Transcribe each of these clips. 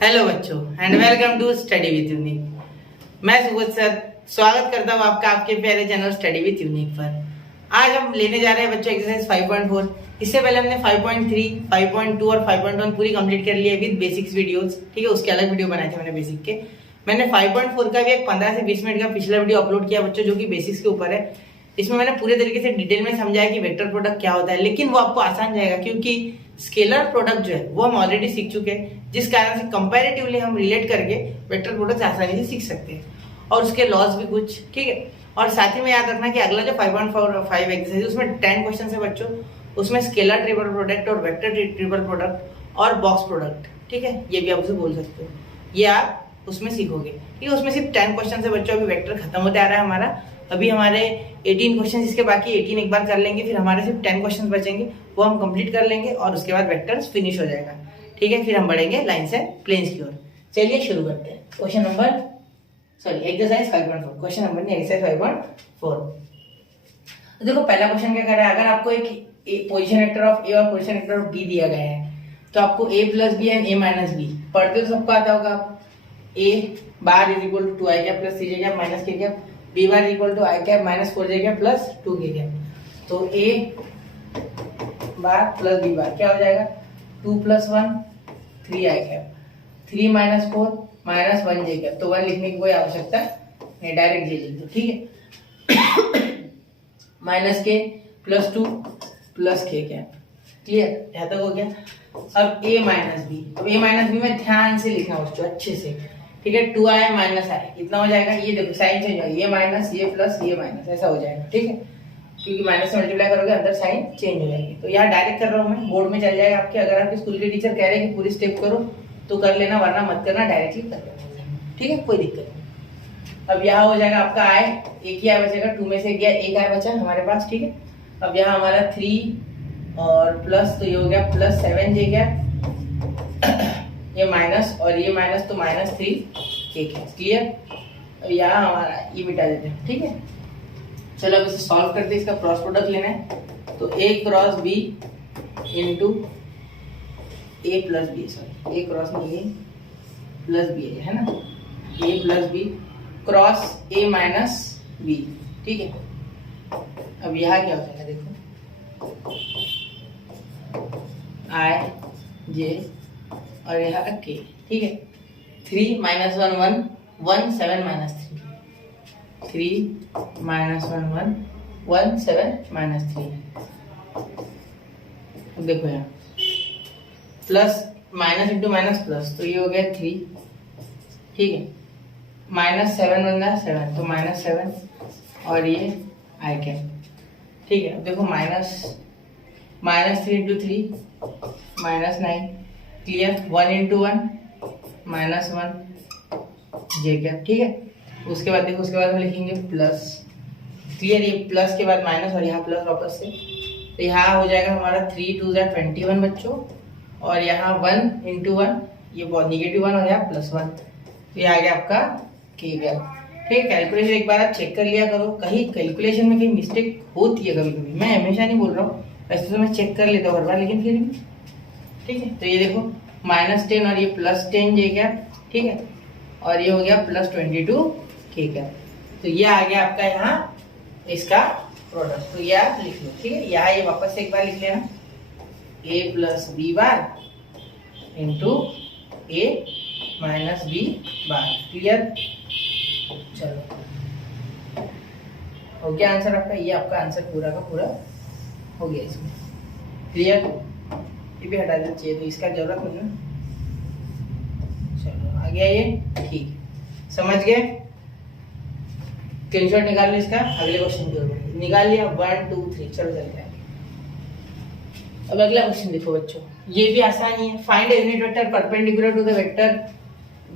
Hello बच्चों and welcome to study with Unique. मैं Subodh sir स्वागत करता हूँ आपका आपके प्यारे चैनल स्टडी विद यूनिक पर। आज हम लेने जा रहे हैं बच्चों एक्सरसाइज 5.4। इससे पहले हमने 5.3, 5.2 और 5.1 पूरी कंप्लीट कर ली है विद बेसिक्स वीडियोस। ठीक है, उसके अलग वीडियो बनाए थे मैंने बेसिक के। मैंने 5.4 का भी एक 15 से 20 मिनट का पिछला वीडियो अपलोड किया बच्चों, जो कि बेसिक्स के ऊपर है। इसमें मैंने पूरे तरीके से डिटेल में समझाया कि वेक्टर प्रोडक्ट क्या होता है, लेकिन वो आपको आसान जाएगा क्योंकि स्केलर प्रोडक्ट जो है वो हम ऑलरेडी सीख चुके हैं, जिस कारण से कंपैरेटिवली हम रिलेट करके वेक्टर प्रोडक्ट आसानी से सीख सकते हैं और उसके लॉस भी कुछ। ठीक है, और साथ ही में याद रखना कि अगला जो 5.5 एक्सरसाइज उसमें 10 क्वेश्चन है बच्चों। उसमें स्केलर ट्रिपल प्रोडक्ट और वेक्टर ट्रिपल प्रोडक्ट और बॉक्स प्रोडक्ट, ठीक है, ये भी आप उसे बोल सकते हो, ये आप उसमें सीखोगे। ठीक है, उसमें सिर्फ 10 क्वेश्चन है बच्चों। अभी वेक्टर खत्म होते आ रहा है हमारा, अभी हमारे 18 क्वेश्चन इसके बाकी 18 एक बार कर लेंगे, फिर हमारे सिर्फ 10 क्वेश्चन बचेंगे, वो हम कंप्लीट कर लेंगे और उसके बाद वेक्टर्स फिनिश हो जाएगा। ठीक है, फिर हम बढ़ेंगे लाइन्स एंड प्लेन्स की ओर। चलिए शुरू करते हैं। Question number exercise 5.4, question number नहीं, एक्सरसाइज 5.4। देखो पहला क्वेश्चन क्या कर रहा है, अगर आपको एक पोजीशन वेक्टर ऑफ ए और पोजीशन वेक्टर ऑफ बी दिया गया है तो आपको a plus B and a minus B पढ़ते तो सबको आता होगा। a bar is equal to 2i cap plus 3j cap minus k cap, b bar is equal to i cap minus 4j cap plus 2k cap. तो a bar plus b bar क्या हो जाएगा, 2 plus 1 3i cap, 3 minus 4 minus 1j cap. तो 1 लिखने की कोई आवश्यकता नहीं, डायरेक्ट j लिख दो। ठीक है, minus k plus 2 plus k cap. Clear, यहाँ तक हो गया। अब a माइनस बी, अब a माइनस बी में ध्यान से लिखना बच्चों, अच्छे से। ठीक है, 2i माइनस i कितना हो जाएगा, ये देखो साइन चेंज होगा, ये माइनस ये प्लस ये माइनस ऐसा हो जाएगा। ठीक है, क्योंकि माइनस से मल्टीप्लाई करोगे अंदर साइन चेंज हो जाएगी। तो यहाँ डायरेक्ट कर रहा हूँ मैं, बोर्ड में चल जाएगा आपके। अगर आपके स्कूल के टीचर कह रहे हैं कि पूरी स्टेप करो तो कर लेना, वरना मत करना, डायरेक्टली कर लेना। ठीक है, कोई दिक्कत नहीं। अब यहाँ हो जाएगा आपका i, एक ही i बचेगा, 2 में से गया एक i बचा हमारे पास। ठीक है, अब यहाँ हमारा 3 और प्लस, तो ये हो गया प्लस 7j कैप, ये माइनस और ये माइनस, तो माइनस 3k कैप। क्लियर, अब यहाँ हमारा ये मिटा देते हैं। ठीक है, चलो अब इसे सॉल्व करते हैं। इसका क्रॉस प्रोडक्ट लेना है, तो a cross b into a plus B, sorry a cross नहीं, a प्लस बी है ना, a plus B cross a minus b। ठीक है, अब यहाँ क्या होता है देखो, i j और यहाँ k। ठीक है, 3 माइनस 1 1 1 7 माइनस 3, 3 माइनस 1 1 1 7 माइनस 3। अब देखो यहाँ plus minus into minus plus, तो ये हो गया 3। ठीक है, माइनस 7 बन रहा है 7, तो माइनस 7 और ये आई कैप। ठीक है, अब देखो minus 3 into 3 minus 9। Clear, 1 into 1 minus 1 जे कैप। ठीक है, उसके बाद देखो, उसके बाद हम लिखेंगे प्लस। क्लियर, ये प्लस के बाद माइनस और यहाँ प्लस वापस से, तो यहाँ हो जाएगा हमारा 3 2 21 बच्चों, और यहाँ 1 इंटू 1 ये बहुत निगेटिव 1 और यहाँ प्लस 1, तो ये आ गया आपका के कैप। ठीक है, कैलकुलेशन एक बार आप चेक कर लिया करो, कहीं कैलकुलेशन में कहीं मिस्टेक होती है कभी कभी, मैं हमेशा नहीं बोल रहा हूँ, वैसे तो मैं चेक कर लेता हूँ हर बार, लेकिन फिर भी। ठीक है, तो ये देखो माइनस 10 और ये प्लस 10 जे कैप। ठीक है, और ये हो गया प्लस 22 के कैप। तो ये आ गया आपका यहाँ इसका प्रोडक्ट, तो ये आप लिख लो। ठीक है, यहाँ ये वापस से एक बार लिख लेना, a plus B bar into a minus B bar. Clear, चलो हो गया आंसर आपका, ये आपका आंसर पूरा का पूरा हो गया इसमें। क्लियर, ये भी हटा देना चाहिए, तो इसका जरूरत नहीं ना। चलो आ गया ये, ठीक, समझ गए। स्क्रीनशॉट निकाल लो इसका, अगले क्वेश्चन की ओर निकाल लिया। 1 2 3, चलो चलते हैं। अब अगला क्वेश्चन देखो बच्चों, ये भी आसान ही है। Find a unit vector perpendicular to the vector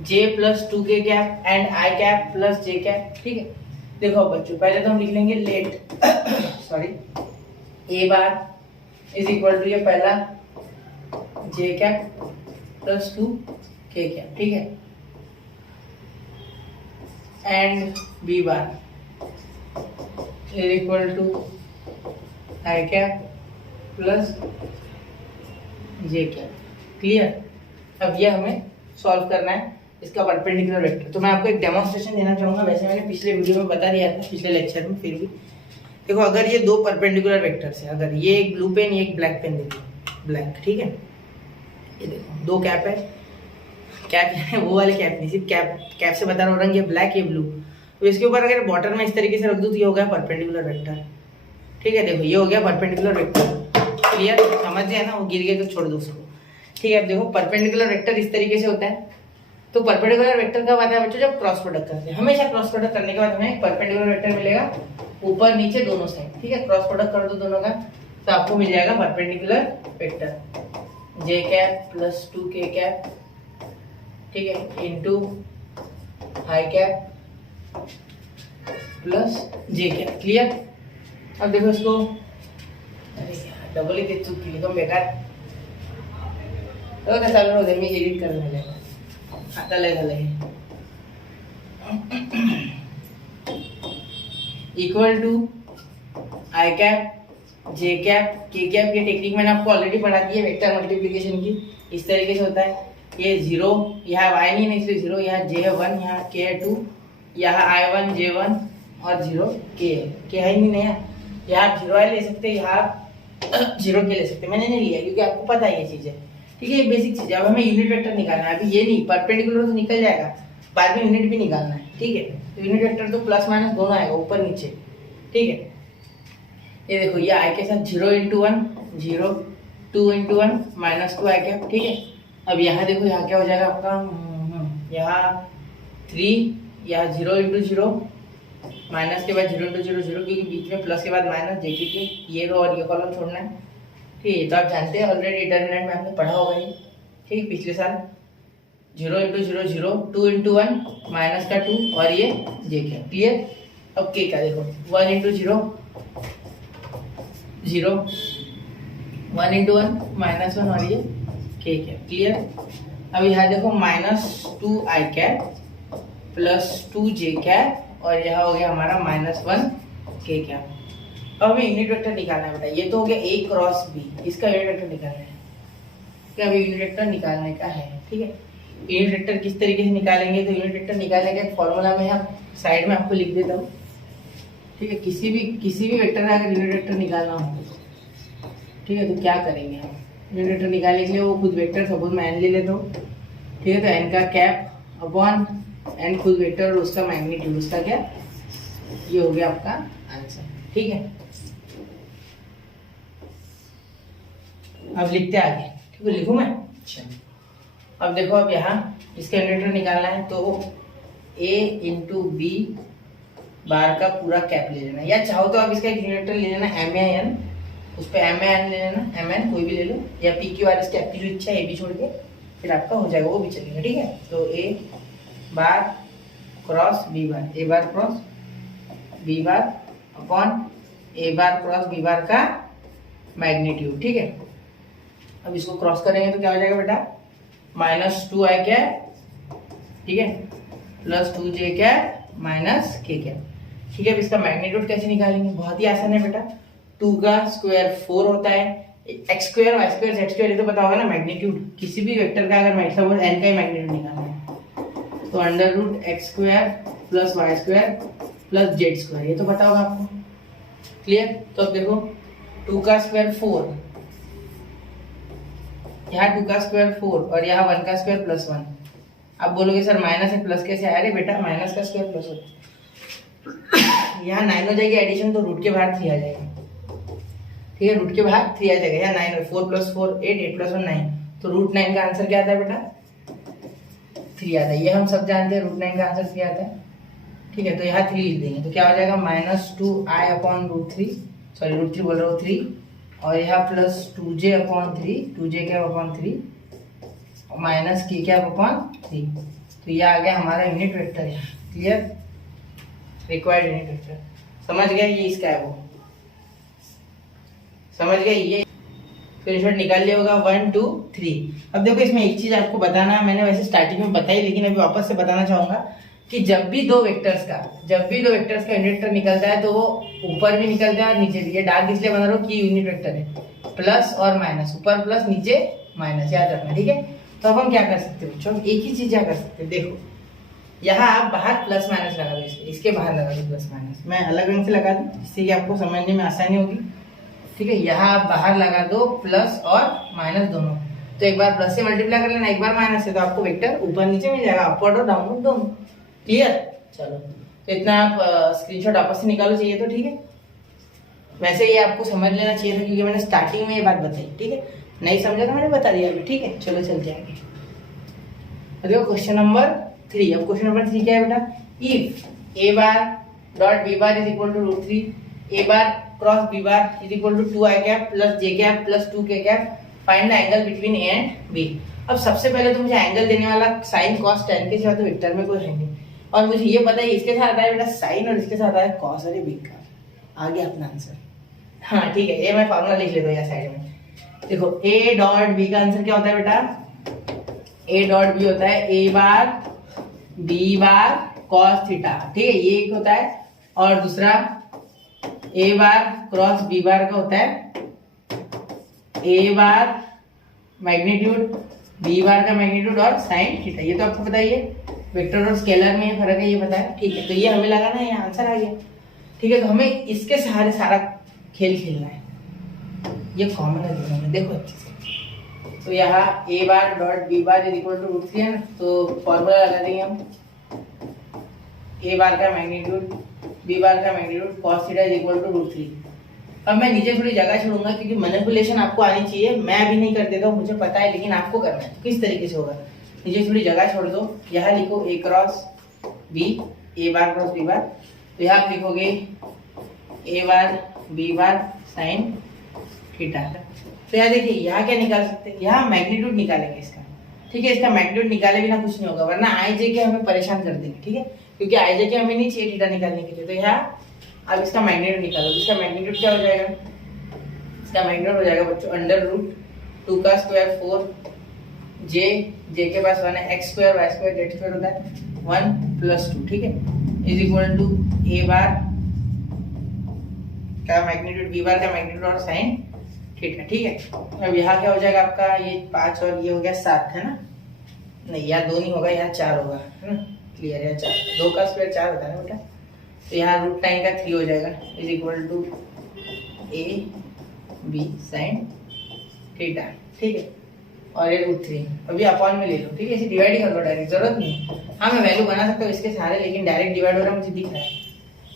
j plus 2k cap and i cap plus j cap. ठीक है, देखो बच्चों पहले तो हम लिख लेंगे let sorry a bar is equal to ये पहला j cap plus 2k cap. ठीक है, and b bar is equal to i cap plus j cap. Clear. अब ये हमें सॉल्व करना है इसका परपेंडिकुलर वेक्टर। तो मैं आपको एक डेमोन्स्ट्रेशन देना चाहूंगा, वैसे मैंने पिछले वीडियो में बता दिया था, पिछले लेक्चर में, फिर भी देखो अगर ये दो परपेंडिकुलर वेक्टर्स है, अगर ये एक ब्लू पेन ये एक ब्लैक पेन, देखो ब्लैक, ठीक है, ये देखो दो कैप है, कैप है वो वाले कैप नहीं, सिर्फ कैप से बता रहा हूँ, रंग ये ब्लैक ये ब्लू। तो इसके ऊपर अगर बॉर्डर में इस तरीके से रख दूँ तो ये हो गया परपेंडिकुलर वेक्टर, ठीक है। देखो ये हो गया परपेंडिकुलर वेक्टर, क्लियर, समझ गए ना, वो गिर गए तो छोड़ दो उसको, ठीक है। अब देखो परपेंडिकुलर वेक्टर इस तरीके से होता है। तो परपेंडिकुलर वेक्टर कब आता है बच्चों, जब क्रॉस प्रोडक्ट करते हैं। हमेशा क्रॉस प्रोडक्ट करने के बाद हमें परपेंडिकुलर वेक्टर मिलेगा ऊपर नीचे दोनों साइड, ठीक है। क्रॉस प्रोडक्ट कर दो दोनों का तो आपको मिल जाएगा परपेंडिकुलर वेक्टर जे कैप प्लस 2k कैप, ठीक है, into high cap plus J cap, clear. अब देखो इसको, अरे यार डबल ही चुप की तो बेकार, तो चालू हो जाए, मैं एडिट करने लगा आता लगे equal to I cap J cap K cap. ये टेक्निक मैंने आपको ऑलरेडी पढ़ा दी है वेक्टर मल्टीप्लिकेशन की, इस तरीके से होता है। ये 0 यहाँ y नहीं है इसलिए 0, यहाँ j है 1, यहाँ k है 2, यहाँ i1 j1 और 0 k है, k है नहीं नया, यहाँ आप 0 ले सकते हैं, यहाँ आप 0 k ले सकते हैं। मैंने नहीं लिया क्योंकि आपको पता है ये चीज़ है, ठीक है, ये बेसिक चीज़ है। अब हमें यूनिट वेक्टर निकालना है, अभी ये नहीं, परपेंडिकुलर तो निकल जाएगा, बाद में यूनिट भी निकालना है, ठीक है। तो यूनिट वेक्टर तो प्लस माइनस दोनों आएगा, ऊपर नीचे, ठीक है। ये देखो ये i के साथ 0 × 1 0, 2 × 1 -2 i कैप, ठीक है। अब यहाँ देखो यहाँ क्या हो जाएगा आपका, यहाँ 3, यहाँ 0 × 0, माइनस के बाद 0 × 0 0, क्योंकि बीच में प्लस के बाद माइनस, देखिए कि ये रो और ये कॉलम छोड़ना है, ठीक है। तो आप जानते हैं ऑलरेडी डिटरमिनेंट में आपने पढ़ा होगा ये, ठीक है, पिछले साल। 0 × 0 0, 2 × 1 माइनस का 2 और ये जे क्या, क्लियर। अब के का देखो 1 × 0 0, 1 × 1 -1 और ये के क्या, क्लियर। अब यहाँ देखो -2 I cap plus 2 J cap और यहाँ हो गया हमारा -1 के कैप। अब हमें यूनिट वेक्टर निकालना है बेटा, ये तो हो गया a क्रॉस b, इसका यूनिट वेक्टर निकालना है, क्या अभी यूनिट वेक्टर निकालने का है, ठीक है। यूनिट वेक्टर किस तरीके से निकालेंगे, तो यूनिट वेक्टर निकालने का एक फॉर्मूला में हम साइड में आपको लिख देता हूँ, ठीक है। किसी भी वेक्टर का अगर यूनिट वेक्टर निकालना हो, ठीक है, तो क्या करेंगे हम, यूनिट वेक्टर निकालने के लिए वो खुद वेक्टर, सपोज मैं n ले लेता हूँ, ठीक है। तो n का कैप अपॉन n खुद वेक्टर और उसका मैग्नीट्यूड, उसका क्या, ये हो गया आपका आंसर, ठीक है। अब लिखते आगे, ठीक है, लिखूं मैं, अच्छा। अब देखो अब यहाँ इसका यूनिट वेक्टर निकालना है तो a × b बार का पूरा कैप ले लेना, या चाहो तो आप इसका एक यूनिट वेक्टर ले लेना m या n, उस पर m या n ले लेना, mn कोई भी ले लो, या p q r, इसकी आपकी जो इच्छा है a b छोड़ के, फिर आपका हो जाएगा, वो भी चलेगा, ठीक है। तो a bar cross b bar, a bar cross b bar upon a bar cross b bar का मैग्नीट्यूड, ठीक है। अब इसको क्रॉस करेंगे तो क्या हो जाएगा बेटा, -2 आई कैप, ठीक है, plus 2 J cap minus K cap, ठीक है। अब इसका मैग्नीट्यूड कैसे निकालेंगे, बहुत ही आसान है बेटा, 2 का स्क्वायर 4 होता है, x square y square z square, ये तो पता होगा ना मैग्नीट्यूड, किसी भी वेक्टर का अगर मैं सपोज n का ही मैग्नीट्यूड निकालना है तो √x square plus y square plus z square, ये तो पता होगा आपको, क्लियर। तो अब देखो 2 का स्क्वायर 4, यहाँ 2 का स्क्वायर 4 और यहाँ 1 का स्क्वायर प्लस 1। आप बोलोगे सर माइनस है प्लस कैसे आया, अरे बेटा माइनस का स्क्वायर प्लस होता है, यहाँ 9 हो जाएगी एडिशन, तो रूट के बाहर 3 आ जाएगा, ठीक है, रूट के बाहर 3 आ जाएगा, यहाँ 9 4 + 4 8 8 + 1 9, तो √9 का आंसर क्या आता है बेटा, 3 आता है, ये हम सब जानते हैं, √9 का आंसर 3 आता है, ठीक है। तो यहाँ 3 लिख देंगे तो क्या हो जाएगा, -2i/√3, सॉरी √3 बोल रहा हूँ 3, और यहाँ plus 2j/3, 2j cap upon 3 और माइनस k कैप अपॉन 3, तो ये आ गया हमारा यूनिट वेक्टर, यहाँ क्लियर, रिक्वायर्ड यूनिट वेक्टर, समझ गए, ये इसका है, वो समझ गए, ये स्क्रीनशॉट निकाल लिया होगा 1 2 3। अब देखो इसमें एक चीज आपको बताना है, मैंने वैसे स्टार्टिंग में बताई, लेकिन अभी वापस से बताना चाहूंगा कि जब भी दो वेक्टर्स का यूनिट वेक्टर निकलता है तो वो ऊपर भी निकलता है और नीचे भी, ये डार्क इसलिए बना रहा हूँ कि यूनिट वेक्टर है, प्लस और माइनस, ऊपर प्लस नीचे माइनस, याद रखना, ठीक है। तो अब हम क्या कर सकते हैं बच्चों, एक ही चीज क्या कर सकते हैं, देखो यहाँ आप बाहर प्लस माइनस लगा दो, इसके बाहर लगा दो प्लस माइनस, मैं अलग रंग से लगा दूं जिससे कि आपको समझने में आसानी होगी, ठीक है। यहाँ आप बाहर लगा दो प्लस और माइनस दोनों, तो एक बार प्लस से मल्टीप्लाई कर लेना, एक बार माइनस से, तो आपको वेक्टर ऊपर नीचे मिल जाएगा, अपवर्ड और डाउनवर्ड दोनों। क्लियर, चलो तो इतना आप स्क्रीनशॉट आपस से निकालो चाहिए तो, ठीक है। वैसे ये आपको समझ लेना चाहिए था क्योंकि मैंने स्टार्टिंग में ये बात बताई, ठीक है। नहीं समझा तो मैंने बता दिया अभी, ठीक है। चलो चल जाएंगे, देखो क्वेश्चन नंबर 3। अब क्वेश्चन नंबर 3 क्या है बेटा, if A bar dot B bar is equal to √3, A bar cross B bar is equal to 2i cap plus j cap plus 2k cap, find the angle between A and B. अब सबसे पहले तो मुझे angle देने वाला sine cos tan के सिवा तो वेक्टर में कोई है नहीं, और मुझे ये पता है इसके साथ आया बेटा साइन और इसके साथ आया कॉस, अरे बेकार, आ गया अपना आंसर। हाँ ठीक है, ये मैं फॉर्मूला लिख लेता हूँ यहाँ साइड में। देखो a डॉट b का आंसर क्या होता है बेटा, a डॉट b होता है a bar b bar cos theta, ठीक है, ये एक होता है, और दूसरा a bar cross b bar का होता है a bar magnitude b bar का मैग्नीट्यूड और साइन थीटा, ये तो आपको पता ही है। वेक्टर और स्केलर में ये फर्क है, ये पता है, ठीक है। तो ये हमें लगाना है, ये आंसर आ गया, ठीक है। तो हमें इसके सहारे सारा खेल खेलना है, ये कॉमन है दोनों में, देखो अच्छे से। तो यहाँ a bar dot b bar is equal to √3 है ना, तो फॉर्मूला लगा देंगे हम, a बार का मैग्नीट्यूड b बार का magnitude cos theta is equal to √3। अब मैं नीचे थोड़ी जगह छोड़ूंगा क्योंकि मैनिपुलेशन आपको आनी चाहिए, मैं अभी नहीं कर देता हूँ, मुझे पता है, लेकिन आपको करना है। किस तरीके से होगा, नीचे थोड़ी जगह छोड़ दो, यहाँ लिखो a cross b, a bar cross b बार, तो यहाँ आप लिखोगे a bar b bar sine theta. तो यहाँ देखिए यहाँ क्या निकाल सकते हैं, यहाँ मैग्नीट्यूड निकालेंगे इसका, ठीक है। इसका मैग्नीट्यूड निकाले बिना कुछ नहीं होगा, वरना आई जे के हमें परेशान कर देंगे, ठीक है, क्योंकि आई जे के हमें नहीं चाहिए थीटा निकालने के लिए। तो यहाँ अब इसका मैग्नीट्यूड निकालो, इसका मैग्नीट्यूड क्या हो जाएगा, इसका मैग्नीट्यूड हो जाएगा बच्चों √2 का स्क्वायर 4, जे के पास 1 है, x square y square z square होता है 1 + 2, ठीक है, इज इक्वल टू a बार का मैग्नीट्यूड b बार का मैग्नीट्यूड और साइन थीटा, ठीक है। अब यहाँ क्या हो जाएगा आपका, ये 5 और ये हो गया 7 है ना, नहीं यहाँ 2 नहीं होगा, यहाँ 4 होगा, है ना, क्लियर है, 4, 2 का स्क्वायर 4 होता है ना बेटा, तो यहाँ √9 का 3 हो जाएगा, is equal to a b sine theta, ठीक है, और ये √3 अभी अपॉन में ले लो, ठीक है, इसे डिवाइड ही कर लो डायरेक्ट, जरूरत नहीं। हाँ मैं वैल्यू बना सकता हूँ इसके सहारे, लेकिन डायरेक्ट डिवाइड हो रहा है मुझे दिख रहा है,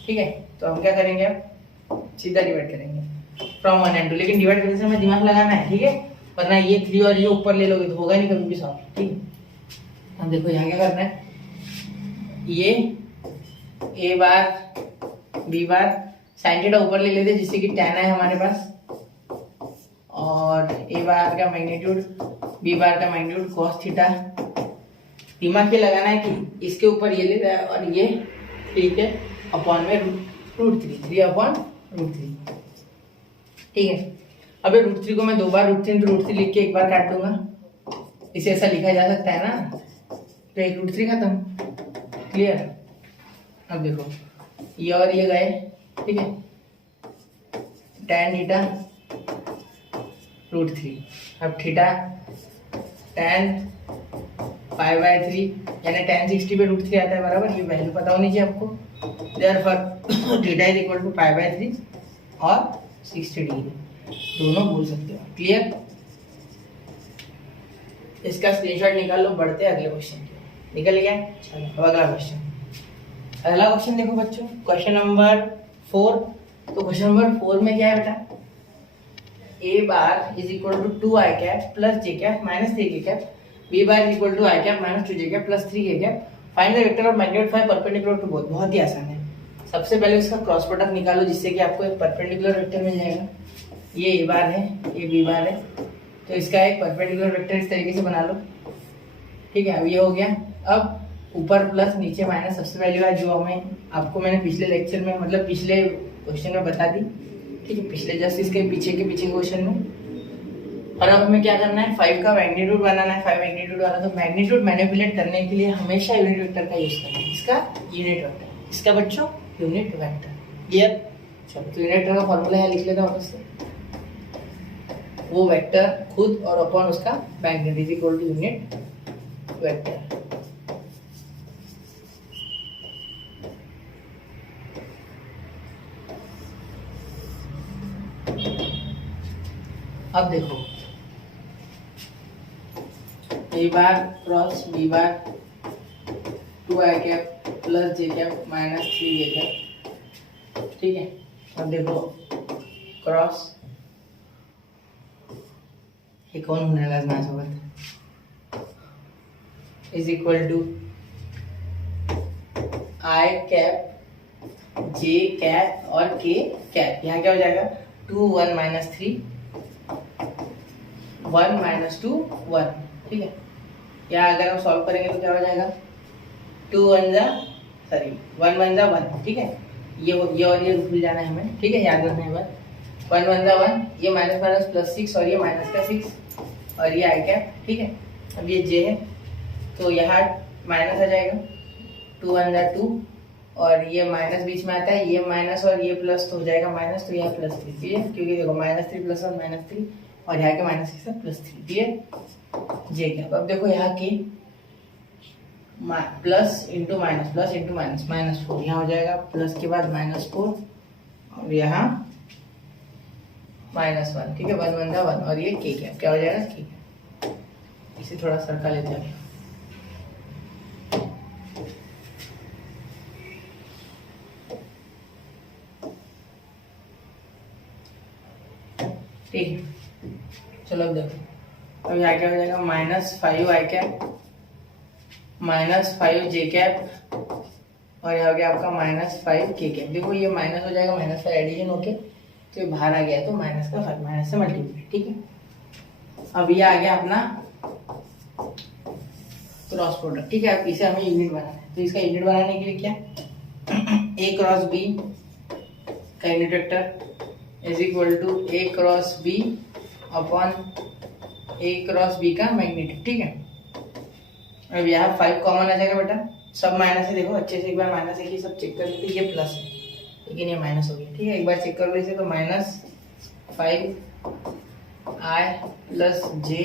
ठीक है। तो हम क्या करेंगे, अब सीधा डिवाइड करेंगे फ्रॉम 1 and 2, लेकिन डिवाइड करने से हमें दिमाग लगाना है, ठीक है, वरना ये 3 और ये ऊपर ले लोगे तो होगा नहीं कभी भी सॉल्व, ठीक है। अब देखो यहाँ क्या करना है, ये a bar b bar sine theta ऊपर ले लेते जिससे कि tan है हमारे पास, और a बार का मैग्नीट्यूड b बार का मैग्नीट्यूड cos थीटा। दिमाग ये लगाना है कि इसके ऊपर ये ले रहा है और ये ठीक है अपॉन में √3 अपॉन √3, ठीक है। अब ये √3 को मैं 2 बार √3 तो √3 लिख के एक बार काट दूंगा, इसे ऐसा लिखा जा सकता है ना, तो एक √3 खत्म, क्लियर। अब देखो ये और ये गए, ठीक है, tan थीटा √3, अब थीटा tan π/3 यानी tan 60 पे √3 आता है बराबर, ये वैल्यू पता होनी चाहिए आपको, therefore theta is equal to π/3 और 60 डिग्री, दोनों बोल सकते हो, क्लियर। इसका स्क्रीनशॉट निकाल लो, बढ़ते हैं अगले क्वेश्चन की, निकल गया। चलो अब अगला क्वेश्चन, अगला क्वेश्चन देखो बच्चों, क्वेश्चन नंबर 4। तो क्वेश्चन नंबर 4 में क्या है बेटा, a bar is equal to 2i cap plus j cap minus 3k cap, b bar is equal to i cap minus 2j cap plus 3k cap, find the vector of magnitude 5 perpendicular to both. बहुत ही आसान है, सबसे पहले इसका cross product निकालो जिससे कि आपको एक परपेंडिकुलर वेक्टर मिल जाएगा। ये a बार है, ये b बार है, तो इसका एक परपेंडिकुलर वेक्टर इस तरीके से बना लो, ठीक है। अब ये हो गया, अब ऊपर प्लस नीचे माइनस, सबसे पहली बार जो हमें आपको मैंने पिछले लेक्चर में मतलब पिछले क्वेश्चन में बता दी, ठीक है, पिछले जस्ट इसके पीछे के क्वेश्चन में। और अब हमें क्या करना है, 5 का मैग्नीट्यूड बनाना है, 5 मैग्नीट्यूड वाला। तो मैग्नीट्यूड मैनिपुलेट करने के लिए हमेशा यूनिट वेक्टर का यूज करना है, इसका यूनिट वेक्टर, इसका बच्चों यूनिट वेक्टर, क्लियर। चलो तो यूनिट वेक्टर का फॉर्मूला है, लिख लेता हूँ वापस से, वो वेक्टर खुद और अपॉन उसका magnitude is equal to unit vector. अब देखो A bar cross B bar 2i cap plus J cap minus 3j cap, ठीक है। अब देखो क्रॉस ये कौन होने वाला है सोबत is equal to i cap J cap और k कैप। यहाँ क्या हो जाएगा 2 1 माइनस 3 1 माइनस 2 1, ठीक है। या अगर हम सॉल्व करेंगे तो क्या हो जाएगा 2 1 जा 1 1 जा 1, ठीक है। ये और ये भूल जाना है हमें, ठीक है, याद रखना है बस। 1 1 जा 1, ये माइनस माइनस प्लस 6 और ये माइनस का 6 और ये आई कैप, ठीक है। अब ये जे है तो यहाँ माइनस आ जाएगा 2 1 जा 2 और ये माइनस बीच में आता है, ये माइनस और ये प्लस तो हो जाएगा माइनस, तो यहाँ प्लस 3, ठीक है। क्योंकि देखो माइनस 3 प्लस 1 माइनस 3 और यहाँ के माइनस के साथ प्लस 3, ठीक है। जे कैप अब देखो यहाँ की प्लस इंटू माइनस माइनस 4, यहाँ हो जाएगा प्लस के बाद माइनस 4 और यहाँ माइनस 1, ठीक है। 1 1 जा 1 और ये के कैप क्या हो जाएगा के कैप। इसे थोड़ा सरका लेते हैं, ठीक है। चलो अब देखो अब यहाँ क्या हो जाएगा माइनस 5 आई कैप माइनस 5 जे कैप और यहाँ हो गया आपका माइनस 5 के कैप। देखो ये माइनस हो जाएगा माइनस 5 एडिशन होके तो ये बाहर आ गया तो माइनस का 5 माइनस से मल्टीप्लाई, ठीक है। अब ये आ गया अपना क्रॉस प्रोडक्ट, ठीक है। अब इसे हमें यूनिट बनाना है तो इसका यूनिट बनाने के लिए क्या ए क्रॉस बी का unit vector is equal to A cross B upon A cross B का मैग्नीट्यूड, ठीक है। अब यहाँ 5 कॉमन आ जाएगा बेटा, सब माइनस है। देखो अच्छे से एक बार माइनस है कि सब चेक कर लेते, ये प्लस है लेकिन ये माइनस हो गया, ठीक है। एक बार चेक कर लो इसे तो माइनस 5 आई प्लस जे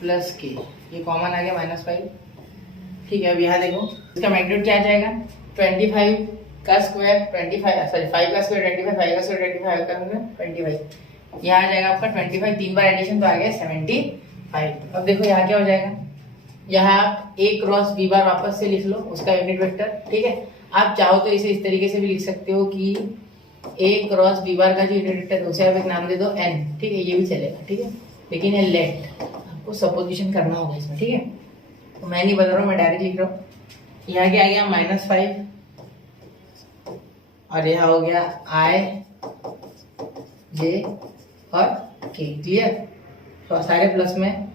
प्लस के, ये कॉमन आ गया माइनस 5, ठीक है। अब यहाँ देखो इसका मैग्नीट्यूड क्या आ जाएगा 25 का स्क्वायर 25 सॉरी 5 का स्क्वायर 25 5 का स्क्वायर 25 का स्क्वायर 25, यहाँ आ जाएगा आपका 25, 3 बार एडिशन तो आ गया 75। अब देखो यहाँ क्या हो जाएगा, यहाँ आप ए क्रॉस बी बार वापस से लिख लो उसका यूनिट वेक्टर, ठीक है। आप चाहो तो इसे इस तरीके से भी लिख सकते हो कि ए क्रॉस बी बार का जो यूनिट वेक्टर है उसे आप एक नाम दे दो एन, ठीक है, ये भी चलेगा, ठीक है। लेकिन ये लेट आपको सपोजिशन करना होगा इसमें, ठीक है। तो मैं नहीं बता रहा हूँ, मैं डायरेक्ट लिख रहा हूँ। यहाँ क्या आ गया माइनस 5 और यहाँ हो गया आई जे और के, क्लियर। तो सारे प्लस में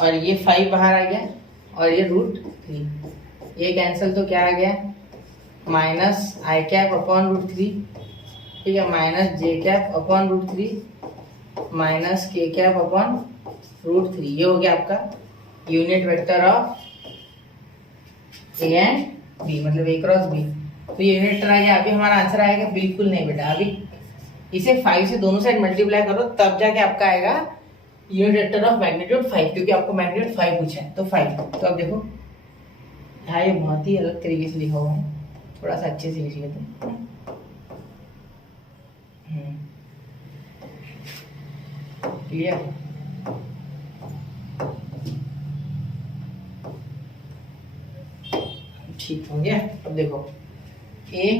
और ये 5 बाहर आ गया और ये √3, ये कैंसिल तो क्या आ गया माइनस आई कैप अपॉन √3, ठीक है, minus J cap upon √3 minus K cap upon √3। ये हो गया आपका unit vector of A and B, मतलब ए क्रॉस बी। तो ये यूनिट वेक्टर आ गया। अभी हमारा आंसर आएगा बिल्कुल नहीं बेटा, अभी इसे 5 से दोनों साइड मल्टीप्लाई करो तब जाके आपका आएगा यूनिट वेक्टर ऑफ मैग्नीट्यूड 5, क्योंकि आपको मैग्नीट्यूड 5 पूछा है तो 5। तो अब देखो यहाँ ये बहुत ही अलग तरीके से लिखा हुआ है, थोड़ा सा अच्छे से लिखिए तुम। क्लियर, ठीक हो गया। अब देखो ए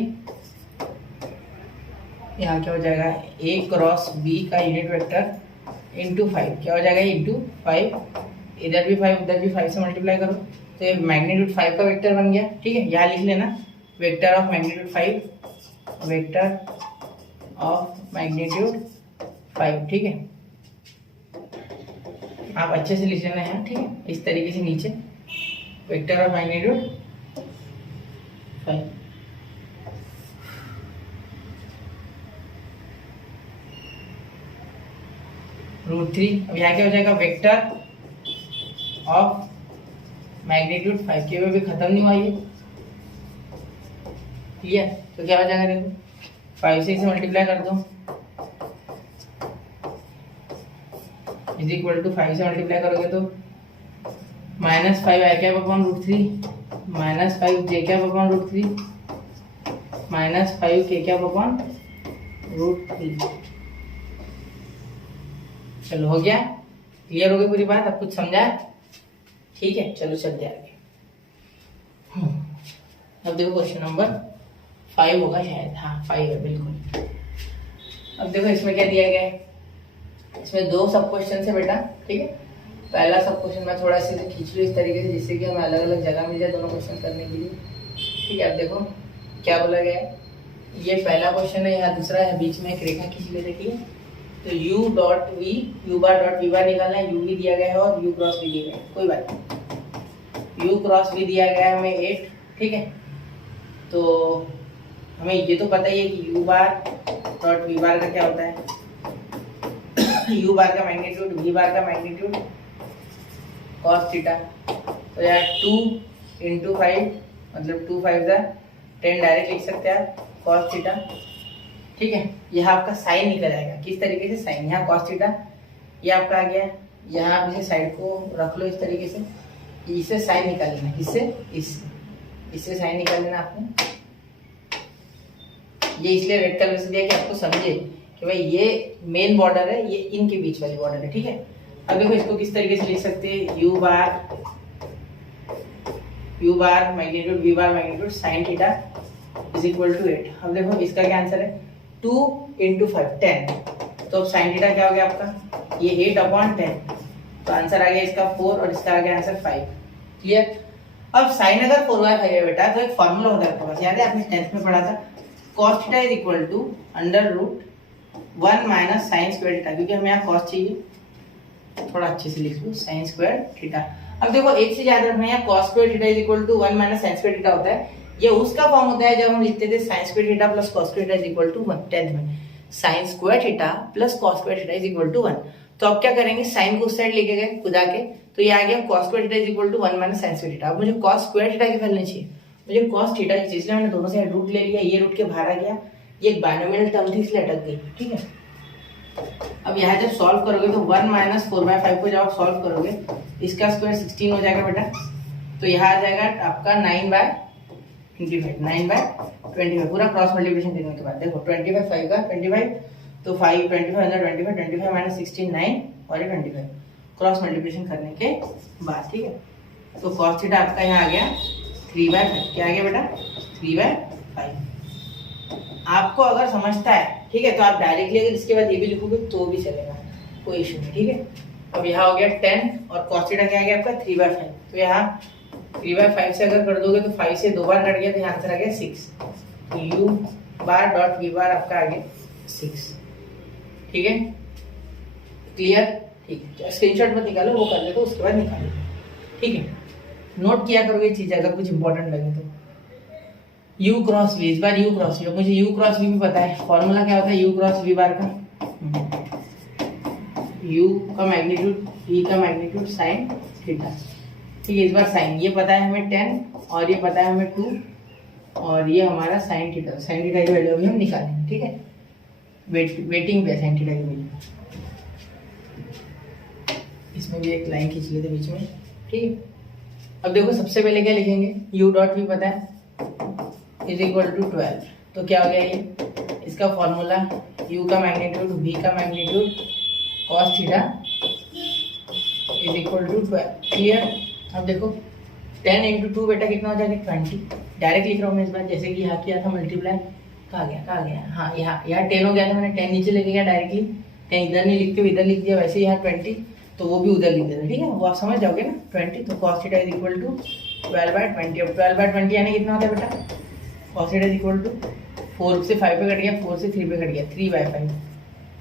यहाँ क्या हो जाएगा ए क्रॉस बी का यूनिट वेक्टर इंटू 5 क्या हो जाएगा इंटू 5, इधर भी 5 उधर भी 5 से मल्टीप्लाई करो तो ये मैग्नीट्यूड 5 का वेक्टर बन गया, ठीक है। यहाँ लिख लेना vector of magnitude 5, vector of magnitude 5, ठीक है। आप अच्छे से लिख लेना है, ठीक है, इस तरीके से नीचे वेक्टर ऑफ मैग्नीट्यूड 5। √3। अब यहाँ क्या हो जाएगा वेक्टर ऑफ मैग्नीट्यूड 5, के भी खत्म नहीं हुआ ये, क्लियर। तो क्या हो जाएगा देखो 5 से इसे मल्टीप्लाई कर दो इज इक्वल टू 5 से मल्टीप्लाई करोगे तो माइनस 5 आई कैप अपॉन रूट 3 माइनस 5 जे कैप अपॉन रूट 3 माइनस 5 के कैप अपॉन रूट 3। चलो हो गया, क्लियर हो गई पूरी बात, अब कुछ समझा? ठीक है, चलो चलते आगे। अब देखो क्वेश्चन नंबर 5 होगा शायद, हाँ 5 है बिल्कुल। अब देखो इसमें क्या दिया गया है, इसमें 2 सब क्वेश्चन है बेटा, ठीक है। पहला सब क्वेश्चन मैं थोड़ा सा खींच लूँ इस तरीके से जिससे कि हमें अलग अलग जगह मिल जाए दोनों क्वेश्चन करने के लिए, ठीक है। अब देखो क्या बोला गया है, ये पहला क्वेश्चन है, यहाँ दूसरा है, बीच में एक रेखा खींच ले देखिए। तो u dot V, u bar dot V bar निकालना है, u भी दिया गया है और u क्रॉस भी दिया गया है, कोई बात नहीं। u क्रॉस भी दिया गया है हमें 8, ठीक है। तो हमें ये तो पता ही है कि u बार डॉट वी बार का क्या होता है, u बार का मैग्नीट्यूड, v बार का मैग्नीट्यूड cos थीटा। तो यार 2 इंटू 5 मतलब 2 5 10 डायरेक्ट लिख सकते हैं आप cos थीटा, ठीक है। यह आपका साइन निकल आएगा, किस तरीके से साइन, यहाँ cos थीटा ये आपका आ गया, यहाँ आप इसे साइड को रख लो इस तरीके से, इससे साइन निकाल लेना, किससे, इससे साइन निकाल लेना आपने। ये इसलिए रेड कलर से दिया कि आपको समझे कि भाई ये मेन बॉर्डर है, ये इनके बीच वाली बॉर्डर है, ठीक है। अब देखो इसको किस तरीके से लिख सकते हैं, u bar magnitude v bar magnitude sine theta is equal to 8। अब देखो इसका क्या आंसर है, 2 इंटू 5 10। तो अब साइन थीटा क्या हो गया आपका, ये 8 अपॉन 10, तो आंसर आ गया इसका 4 और इसका आ गया आंसर 5। क्लियर। अब साइन अगर 4/5 है बेटा तो एक फॉर्मूला होता है आपके पास, याद है आपने 10th में पढ़ा था, cos theta is equal to under root 1 minus sine square theta, क्योंकि हमें यहाँ cos चाहिए, थोड़ा अच्छे से लिख लो साइन स्क्वायर थीटा। अब देखो एक से याद रखना, यहाँ cos square theta is equal to 1 minus sine square theta होता है, ये उसका फॉर्म होता है जब हम लिखते थे sine square theta plus cos square theta is equal to 1 10th में, sine square theta plus cos square theta is equal to 1। तो अब क्या करेंगे, साइन को उस साइड लेके गए खुदा के, तो ये आ गया cos square theta is equal to 1 minus sine square theta. अब मुझे cos स्क्वायर थीटा की वैल्यू नहीं चाहिए, मुझे cos थीटा की चाहिए, इसलिए मैंने दोनों साइड रूट ले लिया, ये रूट के बाहर आ गया, ये एक बाइनोमियल टर्म थी इसलिए अटक गई, ठीक है। अब यहाँ जब सॉल्व करोगे तो 1 माइनस 4/5 को जब आप सॉल्व करोगे इसका स्क्वायर 16 हो जाएगा बेटा, तो यहाँ आ जाएगा आपका 9/25 9/25 पूरा क्रॉस मल्टीप्लिकेशन करने के बाद। देखो 25 5 का 25, तो 5 25 अंदर 25 25 माइनस 16 9 और ये 25 क्रॉस मल्टीप्लिकेशन करने के बाद, ठीक है। तो cos थीटा आपका यहाँ आ गया 3/5, क्या आ गया बेटा 3/5। आपको अगर समझता है, ठीक है, तो आप डायरेक्टली अगर इसके बाद ये भी लिखोगे तो भी चलेगा, कोई इशू नहीं, ठीक है। अब यहाँ हो गया 10 और cos थीटा क्या आ गया आपका 3/5, तो यहाँ 3/5 से अगर कर दोगे तो 5 से 2 बार कट गया, तो यहाँ आंसर आ गया 6। तो u बार डॉट v बार आपका आ गया 6, ठीक है। क्लियर, ठीक है। स्क्रीनशॉट मत निकालो, वो कर लेते उसके बाद निकालो, ठीक है। नोट किया करोगे ये चीज अगर कुछ इंपॉर्टेंट लगे तो। u क्रॉस v, इस बार u क्रॉस v, मुझे u क्रॉस v भी पता है, फॉर्मूला क्या होता है u क्रॉस v बार का, u का मैग्नीट्यूड v का मैग्नीट्यूड साइन थीटा, ठीक है। इस बार साइन ये पता है हमें 10 और ये पता है हमें 2 और ये हमारा साइन थीटा, साइन थीटा की वैल्यू भी हम निकालेंगे, ठीक है। वेटिंग पे साइन थीटा की वैल्यू, इसमें भी एक लाइन खींच लेते बीच में, ठीक है। अब देखो सबसे पहले क्या लिखेंगे, u डॉट v पता है इज इक्वल टू 12, तो क्या हो गया ये, इसका फॉर्मूला u का मैग्नीट्यूड v का magnitude cos theta is equal to 12। Clear. अब देखो 10 इंटू 2 बेटा कितना हो जाएगा 20, डायरेक्ट लिख रहा हूँ मैं इस बार, जैसे कि यहाँ किया था मल्टीप्लाई, कहाँ गया, हाँ यहाँ 10 हो गया था, मैंने 10 नीचे लेके गया डायरेक्टली, 10 इधर नहीं लिखते इधर लिख दिया, वैसे यहाँ 20 तो वो भी उधर लिख देना, ठीक है, वो आप समझ जाओगे ना 20। तो cos theta is equal to 12/20, अब 12/20 यानी कितना होता है बेटा, cos theta is equal to 4 से 5 पे कट गया, 4 से 3 पे कट गया 3/5।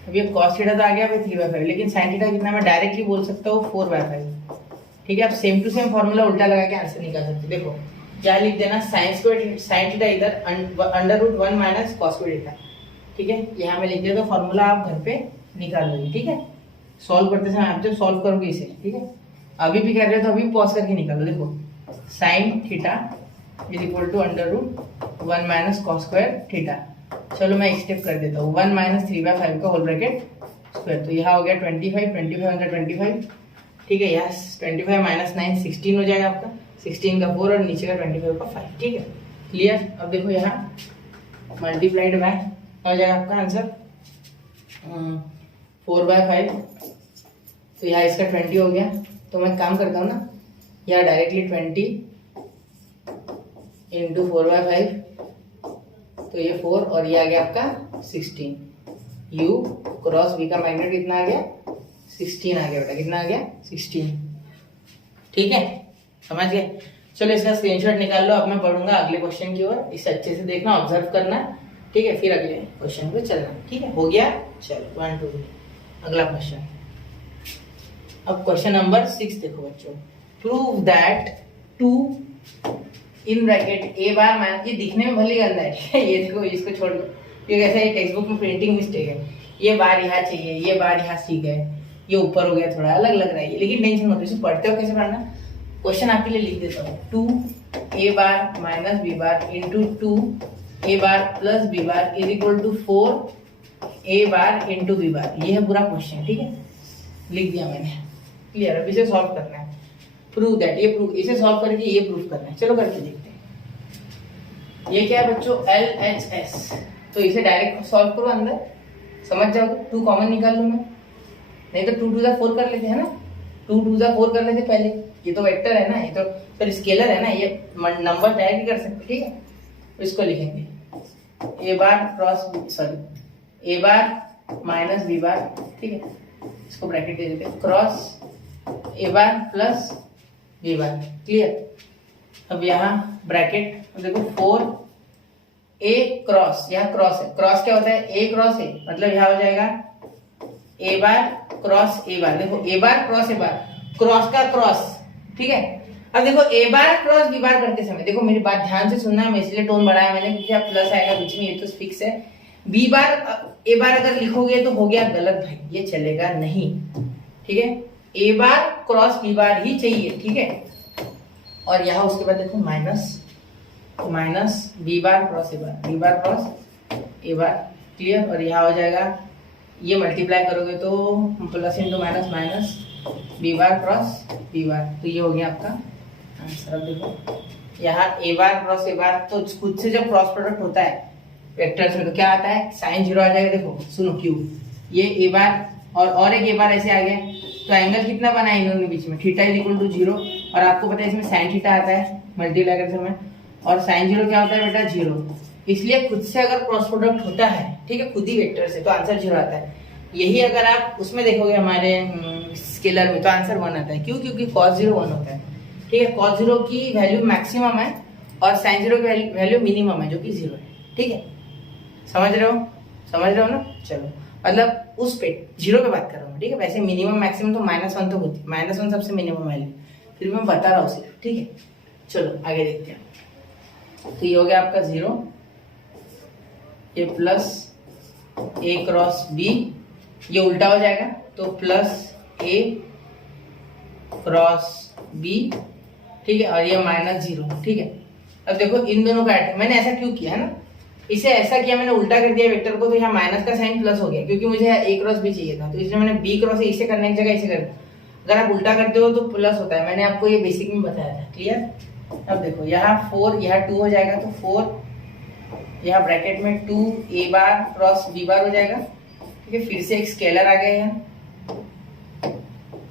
अब ये cos थीटा तो आ गया भाई 3/5, लेकिन sin थीटा कितना मैं डायरेक्टली बोल सकता हूँ 4/5, ठीक है। आप सेम टू सेम फॉर्मूला उल्टा लगा के आंसर निकाल सकते हो। देखो क्या लिख देना, sin थीटा इधर under root 1 minus cos square theta, ठीक है। यहाँ में लिख दिया, तो फॉर्मूला आप घर पे निकाल लोगे, ठीक है। सॉल्व करते समय आप जब सॉल्व करोगे इसे, ठीक है, अभी भी कर रहे हो तो अभी पॉज करके निकालो। देखो sin theta is equal to under root 1 minus cos square theta. चलो मैं एक स्टेप कर देता हूँ, 1 माइनस 3/5 का होल ब्रैकेट स्क्वायर, तो यहाँ हो गया 25, 25 अंदर 25, ठीक है। यहाँ 25 माइनस 9 16 हो जाएगा आपका, 16 का 4 और नीचे का 25 का 5, ठीक है। क्लियर। अब देखो यहाँ मल्टीप्लाइड बाय हो जाएगा आपका आंसर 4/5, तो यहाँ इसका 20 हो गया। तो मैं काम करता हूँ ना, यहाँ डायरेक्टली 20 इंटू 4/5, तो ये 4 और ये आ गया आपका 16। u क्रॉस v का मैग्नेट कितना आ गया 16 आ गया बेटा, कितना आ गया 16, ठीक है, समझ गए। चलो इसका स्क्रीनशॉट निकाल लो। अब मैं बढ़ूंगा अगले क्वेश्चन की ओर, इसे अच्छे से देखना, ऑब्जर्व करना, ठीक है, फिर अगले क्वेश्चन पे चलना, ठीक है। हो गया, चलो 1 2 3 अगला क्वेश्चन। अब क्वेश्चन नंबर 6 देखो बच्चों, prove that 2 in bracket A bar man, ये दिखने में भले गंदा है, ठीक है, ये देखो, इसको छोड़ दो, ये कैसा है, टेक्स्ट बुक में प्रिंटिंग मिस्टेक है, ये बार यहाँ चाहिए, ये बार यहाँ ठीक है, ये ऊपर हो गया, थोड़ा अलग लग रहा है, लेकिन टेंशन मत लो, इसे पढ़ते हो कैसे पढ़ना। क्वेश्चन आपके लिए लिख देता हूँ, 2 A bar minus B bar into 2 A bar plus B bar is equal to 4 A bar into B bar, ये है पूरा क्वेश्चन, ठीक है, लिख दिया मैंने। क्लियर। अब इसे सॉल्व करना है, प्रूव दैट, ये प्रूव, इसे सॉल्व करके ये प्रूव करना है। चलो करके देखते हैं। ये क्या है बच्चों, LHS, तो इसे डायरेक्ट सॉल्व करो, अंदर समझ जाओगे। 2 कॉमन निकाल लूं मैं, नहीं तो 2 टू द 4 कर लेते हैं ना, 2 टू द 4 कर लेते पहले, ये तो वेक्टर है ना, ये तो फिर स्केलर है ना, ये नंबर डायरेक्ट कर सकते, ठीक है। तो इसको लिखेंगे A bar cross, sorry A bar minus B bar, ठीक है, इसको ब्रैकेट दे देते हैं, cross A bar plus B bar. Clear. अब यहाँ ब्रैकेट देखो 4 ए क्रॉस, यहाँ क्रॉस है, क्रॉस क्या होता है, ए क्रॉस ए, मतलब यहाँ हो जाएगा ए बार क्रॉस ए बार, देखो A bar cross A bar, cross का क्रॉस, ठीक है। अब देखो ए बार क्रॉस बी बार करते समय, देखो मेरी बात ध्यान से सुनना, मैं इसलिए टोन बढ़ाया मैंने क्योंकि आप प्लस आएगा बीच में, ये तो फिक्स है। बी बार ए बार अगर लिखोगे तो हो गया गलत भाई, ये चलेगा नहीं, ठीक है। ए बार क्रॉस बी बार ही चाहिए, ठीक है। और यहाँ उसके बाद देखो माइनस, तो minus B bar cross A bar, B bar cross A bar, clear. और यहाँ हो जाएगा, ये मल्टीप्लाई करोगे तो plus into minus minus B bar cross B bar, तो ये हो गया आपका आंसर। अब देखो यहाँ ए बार क्रॉस ए बार, तो खुद से जब क्रॉस प्रोडक्ट होता है वेक्टर्स में तो क्या आता है, साइन 0 आ जाएगा। देखो सुनो क्यू, ये ए बार और एक ए बार ऐसे आ गया, तो एंगल कितना बना है इन दोनों के बीच में, थीटा इज इक्वल टू 0, और आपको पता है इसमें साइन थीटा आता है मल्टीप्लाई करते समय, और साइन 0 क्या होता है बेटा 0, इसलिए खुद से अगर क्रॉस प्रोडक्ट होता है, ठीक है, खुद ही वेक्टर से, तो आंसर 0 आता है। यही अगर आप उसमें देखोगे हमारे स्केलर में, तो आंसर 1 आता है। क्यों, क्योंकि cos 0 1 होता है, ठीक है, cos 0 की वैल्यू मैक्सिमम है और sin 0 की वैल्यू मिनिमम है जो कि 0 है, ठीक है, समझ रहे हो ना। चलो मतलब उस पे 0 पे बात कर रहा हूँ, ठीक है। वैसे मिनिमम मैक्सिमम तो -1 तो होती है, -1 सबसे मिनिमम वैल्यू, फिर मैं बता रहा हूँ सिर्फ, ठीक है। चलो आगे देखते हैं। तो ये हो गया आपका 0, ये प्लस ए क्रॉस बी, ये उल्टा हो जाएगा, तो प्लस ए क्रॉस बी, ठीक है, और ये -0, ठीक है। अब देखो इन दोनों का मैंने ऐसा क्यों किया है ना, इसे ऐसा किया मैंने, उल्टा कर दिया वेक्टर को, तो यहाँ माइनस का साइन प्लस हो गया, क्योंकि मुझे ए क्रॉस बी चाहिए था, तो इसलिए मैंने बी क्रॉस इसे करने की जगह इसे कर दिया। अगर आप उल्टा करते हो तो प्लस होता है, मैंने आपको ये बेसिक में बताया था, क्लियर। अब देखो यहाँ 4, यहाँ 2 हो जाएगा, तो 4 यहाँ ब्रैकेट में 2 ए बार क्रॉस बी बार हो जाएगा, ठीक है। फिर से एक स्केलर आ गया यहाँ,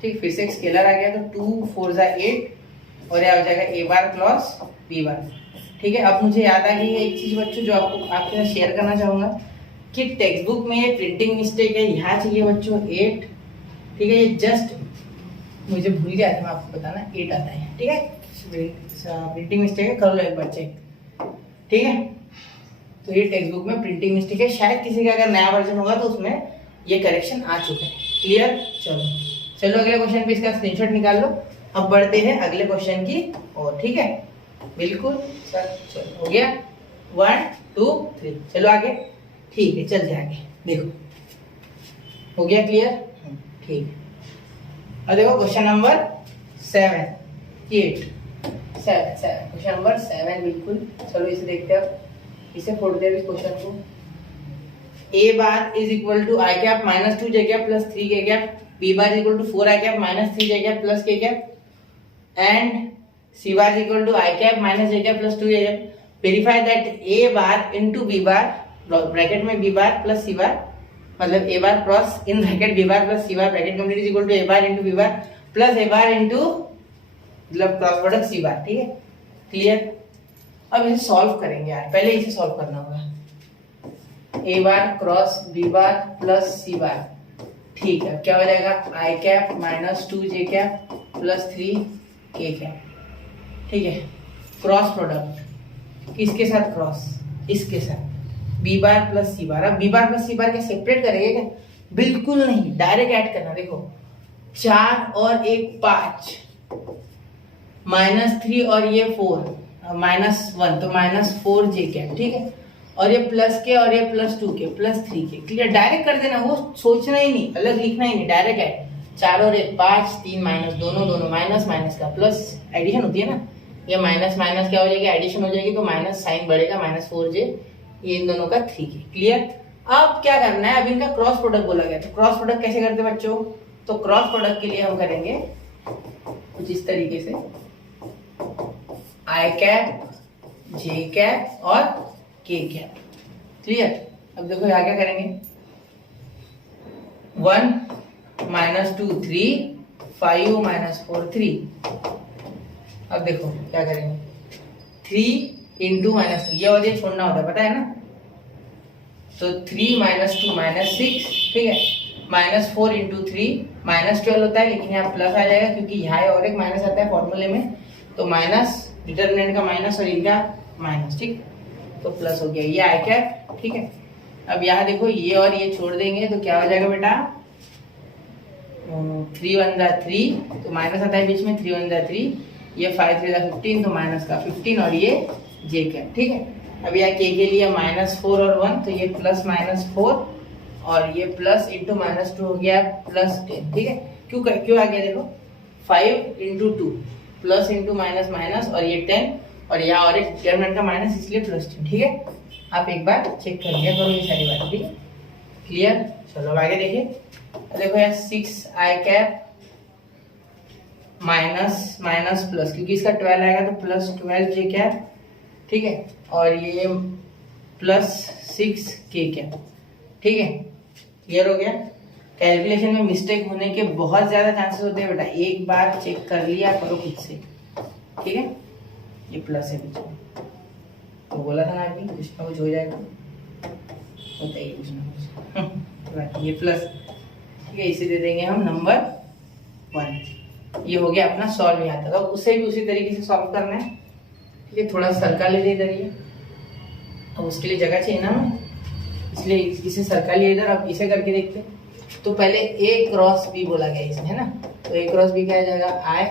ठीक, फिर से एक स्केलर आ गया, तो 2 4 8, और यहाँ हो जाएगा ए बार क्रॉस बी बार, ठीक है। अब मुझे याद आ गई है एक चीज बच्चों जो आपको आपके साथ शेयर करना चाहूंगा, कि टेक्स्ट बुक में ये प्रिंटिंग मिस्टेक है, यहाँ चाहिए बच्चों 8, ठीक है, ये जस्ट मुझे भूल गया था मैं आपको बताना, 8 आता है, ठीक है, प्रिंटिंग मिस्टेक है, कर लो एक बार चेक, ठीक है। तो ये टेक्स्ट बुक में प्रिंटिंग मिस्टेक है, शायद किसी का अगर नया वर्जन होगा तो उसमें ये करेक्शन आ चुके हैं, क्लियर। चलो अगले क्वेश्चन पे इसका स्क्रीनशॉट निकाल लो। अब बढ़ते हैं अगले क्वेश्चन की ओर, ठीक है, बिल्कुल सर। चलो हो गया 1 2 3, चलो आगे, ठीक है, चल जाए आगे, देखो हो गया क्लियर, ठीक है। अब देखो क्वेश्चन नंबर 7 क्वेश्चन नंबर 7 बिल्कुल। चलो इसे देखते हैं, अब इसे फोड़ दे इस क्वेश्चन को, A bar is equal to I cap minus 2 J cap plus 3 K cap, B bar is equal to 4 I cap minus 3 J cap plus K cap and C bar is equal to I cap minus J cap plus 2 J cap. Verify that A bar into B bar bracket में B bar plus C bar, मतलब A bar cross in bracket B bar plus C bar bracket complete is equal to A bar into B bar plus A bar into मतलब cross product C bar. ठीक है, clear. अब इसे solve करेंगे यार, पहले इसे सॉल्व करना होगा। ए bar cross B bar plus C bar, ठीक है, क्या हो जाएगा आई cap minus 2 J cap plus 3 K cap. ठीक है, क्रॉस प्रोडक्ट किसके साथ क्रॉस, इसके साथ बी बार प्लस सी बार। अब बी बार प्लस सी बार क्या सेपरेट करेंगे क्या, बिल्कुल नहीं, डायरेक्ट ऐड करना। देखो 4 और 1 5 माइनस 3 और ये 4 माइनस 1 तो माइनस 4 जे कैप। ठीक है, और ये प्लस के और ये प्लस 2 के प्लस 3 के। क्लियर, डायरेक्ट कर देना, वो सोचना ही नहीं, अलग लिखना ही नहीं, डायरेक्ट ऐड। 4 और 1 5 3 माइनस दोनों माइनस माइनस का प्लस एडिशन होती है ना, ये माइनस माइनस क्या हो जाएगी एडिशन हो जाएगी, तो माइनस साइन बढ़ेगा माइनस 4 जे, ये इन दोनों का 3 के। क्लियर। अब क्या करना है, अब इनका क्रॉस प्रोडक्ट बोला गया, तो क्रॉस प्रोडक्ट कैसे करते हैं बच्चों, तो क्रॉस प्रोडक्ट के लिए हम करेंगे कुछ इस तरीके से, आई कैप जे कैप और के कैप। क्लियर। अब देखो यहाँ क्या करेंगे, 1 माइनस 2 3 5 माइनस 4 3। अब देखो क्या करेंगे, 3 इंटू माइनस 2, ये और ये छोड़ना होता है पता है ना, तो 3 माइनस 2 माइनस 6। ठीक है, माइनस 4 इंटू 3 माइनस 12 होता है, लेकिन यहाँ प्लस आ जाएगा क्योंकि यहाँ और एक माइनस आता है फॉर्मूले में, तो माइनस डिटर्मिनेंट का माइनस और इनका माइनस। ठीक, तो प्लस हो गया, ये आई कैप। ठीक है, अब यहाँ देखो ये और ये छोड़ देंगे तो क्या हो जाएगा बेटा, 3 1 जा 3 तो माइनस आता है बीच में, 3 1 जा 3, ये 5 3 जा 15 तो माइनस का 15 और ये जे कैप। ठीक है, अब यहाँ के लिए माइनस 4 और 1 तो ये प्लस माइनस 4 और ये प्लस इंटू माइनस 2 हो गया प्लस 10। ठीक है, क्यों आ गया देखो, 5 into 2 plus into minus minus और ये 10 और यहाँ और एक डिटरमिनेंट का माइनस इसलिए प्लस 10। ठीक है, आप एक बार चेक कर लिया करो ये सारी बात। ठीक है, क्लियर। चलो आगे देखिए, देखो यार 6 आई कैप माइनस माइनस प्लस, क्योंकि इसका 12 आएगा तो प्लस 12 जे कैप। ठीक है, और ये प्लस 6 के कैप। ठीक है, क्लियर हो गया। कैलकुलेशन में मिस्टेक होने के बहुत ज्यादा चांसेस होते हैं बेटा, एक बार चेक कर लिया करो खुद से। ठीक है, ये प्लस है बीच में, तो बोला था ना अभी कुछ ना कुछ हो जाएगा, होता ही कुछ ना कुछ। ये प्लस, ठीक है, इसे दे देंगे हम नंबर 1। ये हो गया अपना सॉल्व यहाँ तक। अब उसे भी उसी तरीके से सॉल्व करना है। ठीक है, थोड़ा सर्कल ले इधर, ये अब उसके लिए जगह चाहिए ना हमें, इसलिए इसे सर्कल ले इधर। अब इसे करके देखते हैं, तो पहले ए क्रॉस बी बोला गया इसमें है ना, तो ए क्रॉस बी क्या आ जाएगा, आई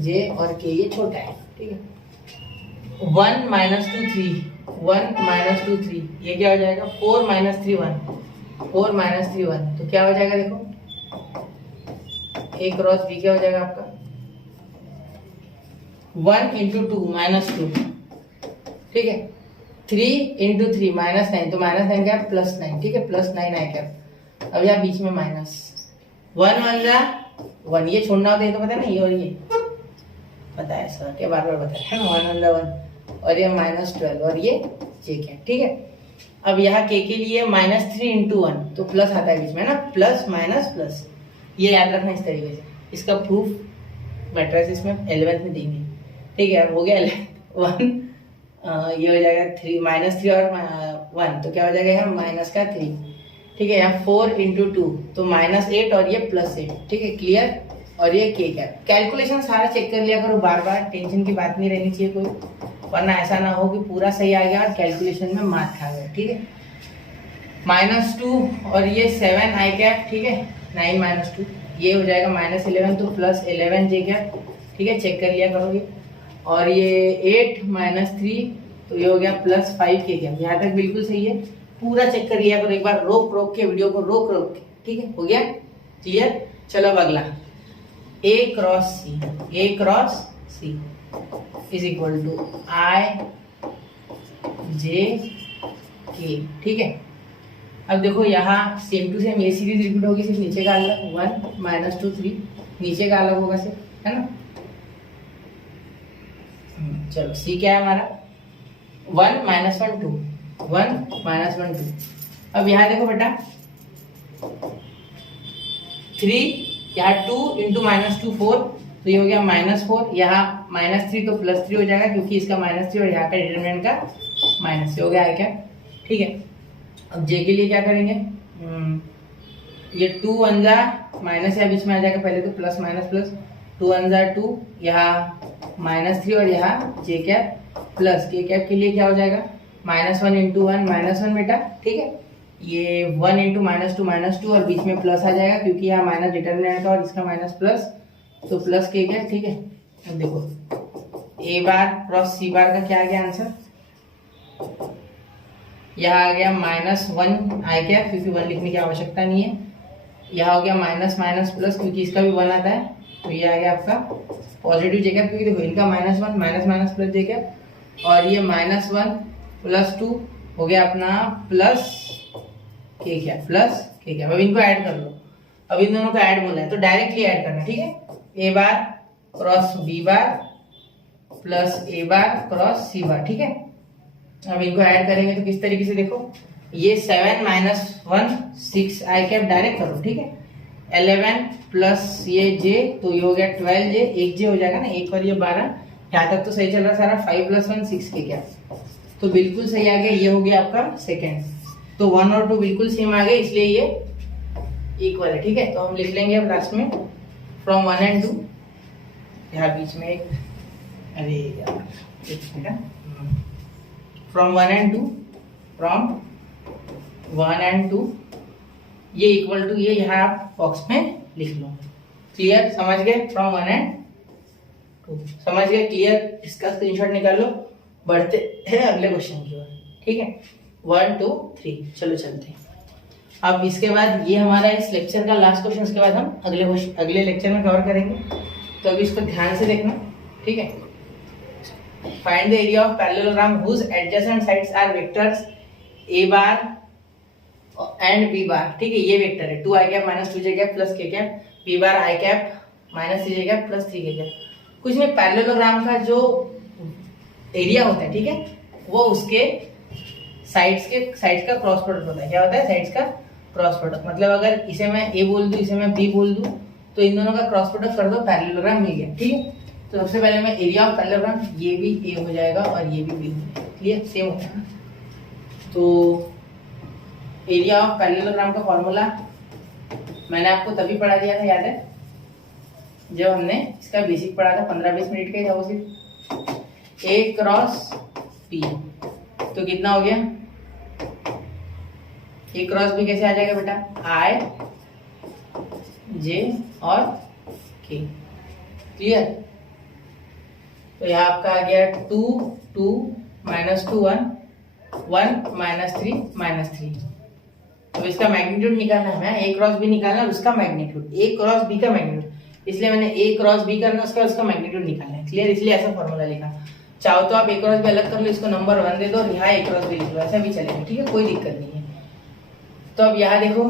जे और के, ये छोटा है। ठीक है, 1 माइनस 2 3 1 माइनस 2 3, ये क्या हो जाएगा 4 माइनस 3 1 4 माइनस 3 1, तो क्या हो जाएगा देखो, ए क्रॉस बी क्या हो जाएगा आपका 1 इंटू 2 माइनस 2। ठीक है, 3 इंटू 3 माइनस 9, तो माइनस 9 क्या प्लस 9। ठीक है, प्लस 9 आई क्या, अब यहाँ बीच में माइनस 1 1 जा 1, ये छोड़ना होता है तो पता है ना, ये और ये पता है सर के बार बार बताया है ना, 1 1 जा 1 और ये माइनस 12 और ये जे क्या। ठीक है, अब यहाँ के लिए माइनस 3 इंटू 1 तो प्लस आता है बीच में ना, प्लस माइनस प्लस, ये याद रखना इस तरीके से। इसका प्रूफ मैट्रिसेस में 11th में देंगे। ठीक है, अब हो गया 1, ये हो जाएगा 3 माइनस 3 और 1 तो क्या हो जाएगा यहाँ माइनस का 3। ठीक है, यहाँ 4 इंटू 2 तो माइनस 8 और ये प्लस 8। ठीक है, क्लियर। और ये के क्या, कैलकुलेशन सारा चेक कर लिया करो बार बार, टेंशन की बात नहीं रहनी चाहिए कोई, वरना ऐसा ना हो कि पूरा सही आ गया और कैलकुलेशन में मार्क खा गया। ठीक है, -2 और ये 7 आई कैप। ठीक है, 9 माइनस 2 ये हो जाएगा -11 तो प्लस 11 जे कैप। ठीक है, चेक कर लिया करोगे। और ये 8 माइनस 3 तो ये हो गया प्लस 5 के कैप। यहाँ तक बिल्कुल सही है, पूरा चेक कर लिया करो एक बार, रोक के वीडियो को रोक के। ठीक है, हो गया क्लियर। चलो अब अगला, A cross C is equal to I J K. ठीक है, अब देखो यहाँ सेम टू सेम ये सीरीज रिपीट होगी, सिर्फ नीचे का अलग, 1 माइनस 2 3, नीचे का अलग होगा सिर्फ, है ना। चलो सी क्या है हमारा, 1 माइनस 1 2, 1 माइनस 1 2। अब यहाँ देखो बेटा 3, यहाँ 2 इंटू माइनस 2 4, तो ये हो गया -4, यहाँ -3 तो +3 हो जाएगा क्योंकि इसका -3 और यहाँ का डिटरमिनेंट का -3 हो गया है क्या, ठीक है। अब जे के लिए क्या करेंगे, ये 2 1 जा माइनस या बीच में आ जाएगा पहले, तो प्लस माइनस प्लस, 2 1 जा 2, यहाँ -3 और यहाँ जे कैप प्लस के कैप के लिए क्या हो जाएगा, -1 इंटू 1 -1 बेटा, ठीक है। ये 1 इंटू -2 और बीच में प्लस आ जाएगा क्योंकि यहाँ माइनस डिटरमिनेंट का और इसका माइनस प्लस, तो प्लस के कैप, ठीक है। अब देखो ए बार क्रॉस सी बार का क्या आ गया आंसर, यहाँ आ गया -1 आई कैप क्योंकि 1 लिखने की आवश्यकता नहीं है, यहाँ हो गया माइनस माइनस प्लस क्योंकि इसका भी 1 आता है, तो ये आ गया आपका पॉजिटिव जे कैप, क्योंकि देखो इनका -1 minus minus plus J cap, और ये -1 + 2 हो गया अपना plus K cap, plus K cap. अब इनको ऐड कर लो, अब इन दोनों को ऐड बोला है तो डायरेक्टली ऐड करना, ठीक है। ए bar cross B bar plus A bar cross C bar, ठीक है। अब इनको ऐड करेंगे तो किस तरीके से, देखो ये 7 माइनस 1 6 आई कैप डायरेक्ट करो, ठीक है। 11 प्लस ये जे, तो ये हो गया 12 जे, एक जे हो जाएगा ना, एक और ये 12, यहाँ तक तो सही चल रहा सारा। 5 + 1 6 के कैप, तो बिल्कुल सही आ गया, ये हो गया आपका सेकेंड। तो 1 और 2 बिल्कुल सेम आ गए, इसलिए ये इक्वल है, ठीक है। तो हम लिख लेंगे अब लास्ट में फ्रॉम 1 and 2, यहाँ बीच में एक, अरे यार एक minute, from 1 and 2, from 1 and 2, ये इक्वल टू ये यहाँ आप बॉक्स में लिख लो। क्लियर, समझ गए, फ्रॉम 1 and 2 समझ गए, क्लियर। इसका स्क्रीनशॉट निकाल लो, बढ़ते हैं अगले क्वेश्चन की ओर, ठीक है। 1 2 3, चलो चलते हैं। अब इसके बाद ये हमारा इस लेक्चर का लास्ट क्वेश्चन, उसके बाद हम अगले लेक्चर में कवर करेंगे, तो अभी इसको ध्यान से देखना, ठीक है। Find the area of parallelogram whose adjacent sides are vectors A bar and B bar, ठीक है। ये वेक्टर है 2 I cap -2 J cap plus K cap, B bar I cap -3 J cap plus 3 K cap. कुछ नहीं, parallelogram का जो area होता है, ठीक है, वो उसके साइड्स का क्रॉस प्रोडक्ट होता है। क्या होता है, साइड्स का क्रॉस प्रोडक्ट, मतलब अगर इसे मैं ए बोल दूं, इसे मैं बी बोल दूं, तो इन दोनों का क्रॉस प्रोडक्ट कर दो, पैरेललोग्राम मिल गया, ठीक है। तो सबसे पहले मैं एरिया ऑफ पैरेललोग्राम, ये भी ए हो जाएगा और ये भी बी हो जाएगा, क्लियर, सेम होता है। तो एरिया ऑफ पैरेललोग्राम का फॉर्मूला मैंने आपको तभी पढ़ा दिया था, याद है, जब हमने इसका बेसिक पढ़ा था, 15-20 मिनट का ही था वो सिर्फ। ए क्रॉस बी, तो कितना हो गया, ए क्रॉस बी कैसे आ जाएगा बेटा, आई जे और के, क्लियर। तो यहाँ आपका आ गया 2 2 -2 1 1 -3 -3। तो इसका मैग्नीट्यूड निकालना है, हमें ए क्रॉस बी निकालना है, उसका मैग्नीट्यूड, ए क्रॉस बी का मैग्नीट्यूड, इसलिए मैंने ए क्रॉस बी करना, उसका मैग्नीट्यूड निकालना है, क्लियर। इसलिए ऐसा फॉर्मूला लिखा। चाहो तो आप ए क्रॉस बी अलग कर लो, इसको नंबर 1 दे दो और यहाँ ए क्रॉस बी लिख लो, ऐसा भी चलेगा, ठीक है, कोई दिक्कत नहीं है। तो अब यहाँ देखो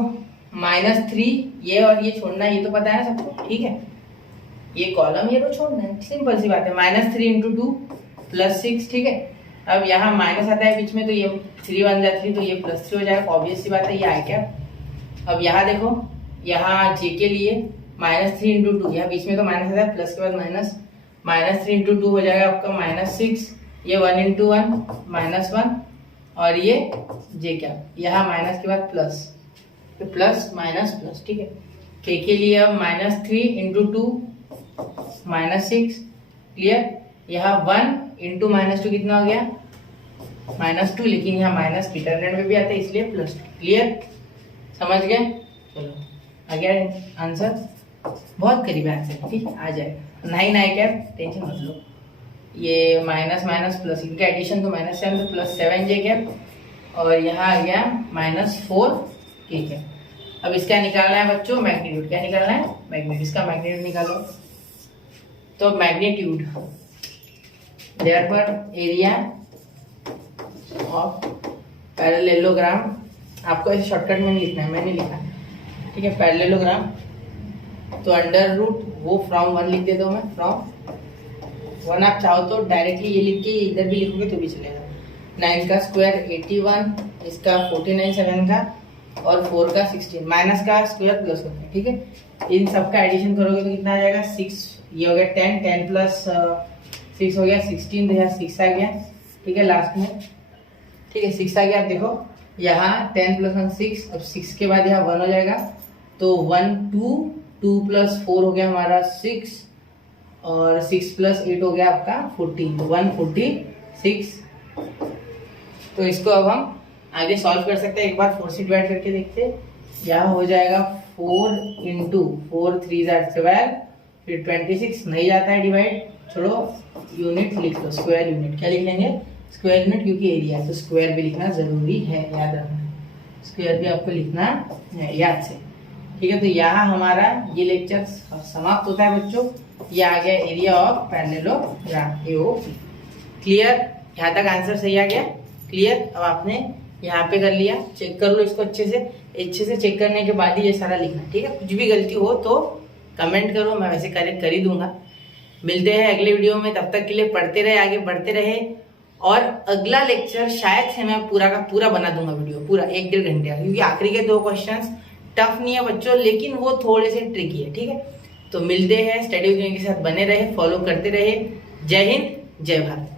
-3, ये और ये छोड़ना, ये तो पता है सबको, ठीक है। ये कॉलम ये तो छोड़ना है, सिंपल सी बात है। -3 × 2 + 6, ठीक है। अब यहाँ माइनस आता है बीच में, तो ये 3 1 जा 3, तो ये +3 हो जाएगा, ऑब्वियस सी बात है, ये आई कैप। अब यहाँ देखो, यहाँ जे के लिए -3 × 2, यहाँ बीच में तो माइनस आता है, प्लस के बाद माइनस, -3 × 2 हो जाएगा आपका -6, ये 1 × 1 -1, और ये जे क्या, यहाँ माइनस के बाद प्लस, तो प्लस माइनस प्लस, ठीक है। के लिए अब -3 × 2 -6, क्लियर। यहाँ 1 × -2 कितना हो गया, -2, लेकिन यहाँ माइनस डिटरमिनेंट में भी आता है, इसलिए +2, क्लियर, समझ गए। चलो आ गया आंसर, बहुत करीब है आंसर, ठीक है, आ जाएगा। 9 आई कैप, टेंशन मत लो। ये माइनस माइनस प्लस, इनका एडिशन तो -7 तो +7 जे कैप, और यहाँ आ गया -4 के कैप। अब इसका निकालना है बच्चों मैग्नीट्यूड, क्या निकालना है, मैग्नीट्यूड, इसका मैग्नीट्यूड निकालो। तो magnitude, therefore area of parallelogram आपको ऐसे शॉर्टकट में नहीं लिखना है, मैंने लिखा है, ठीक है। पैरेललोग्राम, तो अंडर रूट वो फ्रॉम 1 लिख देता हूँ मैं, फ्रॉम 1। आप चाहो तो डायरेक्टली ये लिख के इधर भी लिखोगे तो भी चलेगा। 9 का स्क्वायर 81, इसका 49, 7 का और 4 का 16, माइनस का स्क्वायर प्लस होता है, ठीक है। इन सब का एडिशन करोगे तो कितना आ जाएगा, 6, ये हो गया 10, 10 प्लस 6 हो गया 16, तो यहाँ 6 आ गया, ठीक है लास्ट में, ठीक है 6 आ गया। आप देखो यहाँ 10 प्लस 1 6, अब 6 के बाद यहाँ 1 हो जाएगा, तो 1 2, 2 प्लस 4 हो गया हमारा 6, और 6 प्लस 8 हो गया आपका 14, तो 146। तो इसको अब हम आगे सॉल्व कर सकते हैं, एक बार 4 से डिवाइड करके देखते हैं। यहाँ हो जाएगा 4 इंटू 4 3 12, फिर 26, नहीं जाता है डिवाइड, छोड़ो, यूनिट लिख लो, स्क्वायर यूनिट। क्या लिख लेंगे, स्क्वायर यूनिट, क्योंकि एरिया है तो स्क्वायर भी लिखना जरूरी है, याद रखना, स्क्वायर भी आपको लिखना है याद से, ठीक है। तो यहाँ हमारा ये लेक्चर समाप्त होता है बच्चों। ये आ गया area of parallelogram, AOP। Clear, यहाँ तक आंसर सही आ गया, क्लियर। अब आपने यहाँ पे कर लिया, चेक कर लो इसको अच्छे से चेक करने के बाद ही ये सारा लिखना, ठीक है। कुछ भी गलती हो तो कमेंट करो, मैं वैसे करेक्ट कर ही दूंगा। मिलते हैं अगले वीडियो में, तब तक के लिए पढ़ते रहे, आगे बढ़ते रहे। और अगला लेक्चर शायद से मैं पूरा का पूरा बना दूंगा वीडियो, पूरा 1-1.5 घंटे का, क्योंकि आखिरी के 2 क्वेश्चंस टफ नहीं है बच्चों, लेकिन वो थोड़े से ट्रिकी है, ठीक है। तो मिलते हैं, स्टडी विद मी के साथ बने रहे, फॉलो करते रहे। जय हिंद, जय भारत।